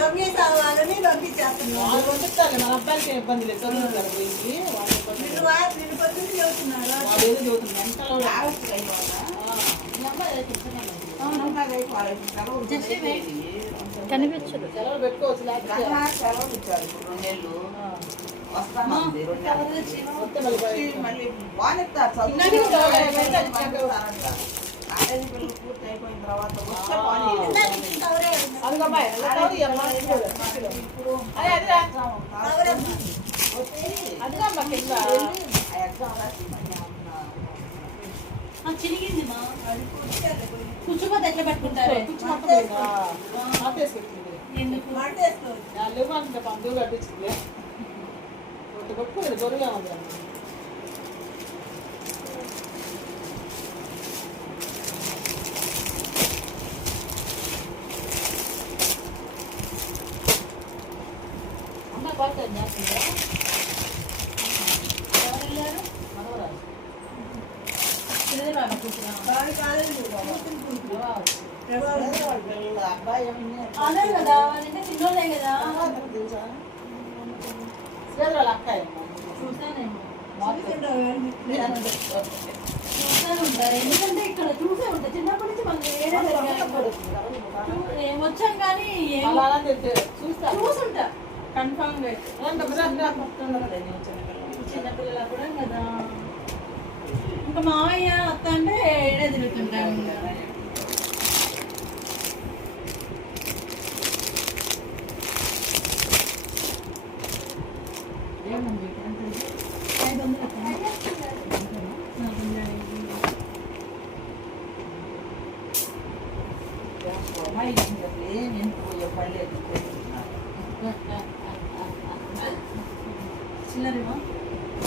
దొంగేసావాలని పంపించేస్తున్నాను. వాళ్ళు పంపిస్తారు మన అబ్బాయికి ఇబ్బంది లేదు చదువుతారు పోయింది నిన్ను పొద్దున్న చదువుతున్నారు. వాళ్ళు ఏదో చదువుతుంది ఎంతలో కనిపించదు. సెలవులు పెట్టుకోవచ్చు లేకపోతే సెలవులు ఇచ్చారు 2 నెలలు వస్తానంది 2 నెలలు మళ్ళీ బాగుంటారు కాలేజీ పిల్లలు పూర్తి అయిపోయిన తర్వాత వస్తే చిరిగింది మా కూర్చోపోతే ఎట్లా పట్టుకుంటారు? ఎందుకు పండుగ కట్టించింది కొట్టుకోలేదు దొరిగా ఉంది అమ్మ పడుతుంది చేస్తుందా ఎవరు వెళ్ళారు? మనవరాలు చిన్నదిరా కూర్చున్నా అబ్బాయి అదే కదా వాళ్ళంటే చిన్నోళ్ళే కదా. శ్రీధరాలు అక్కాయి చూసానేమో చూస్తుంటావు. ఉంటారు. ఎందుకంటే ఇక్కడ చూసే ఉంటారు చిన్నప్పటి నుంచి మనం వచ్చాం కానీ చూసుంటా కన్ఫామ్ గా. చిన్నపిల్లలు కూడా కదా. ఇంకా మావయ్య అత్త అంటే ఏడే తిరుగుతుంటారు. చిల్లరేమో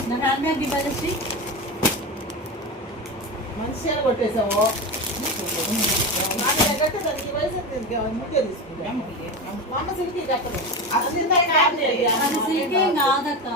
నా హ్యాండ్ బ్యాగ్ ఇవ్వాలి. మంచిగా కొట్టేసాము దానికి వయసు ముఖ్య తీసుకుంటాం మా అమ్మ సిల్కి కట్టదు అది సిల్కే కాదక్క.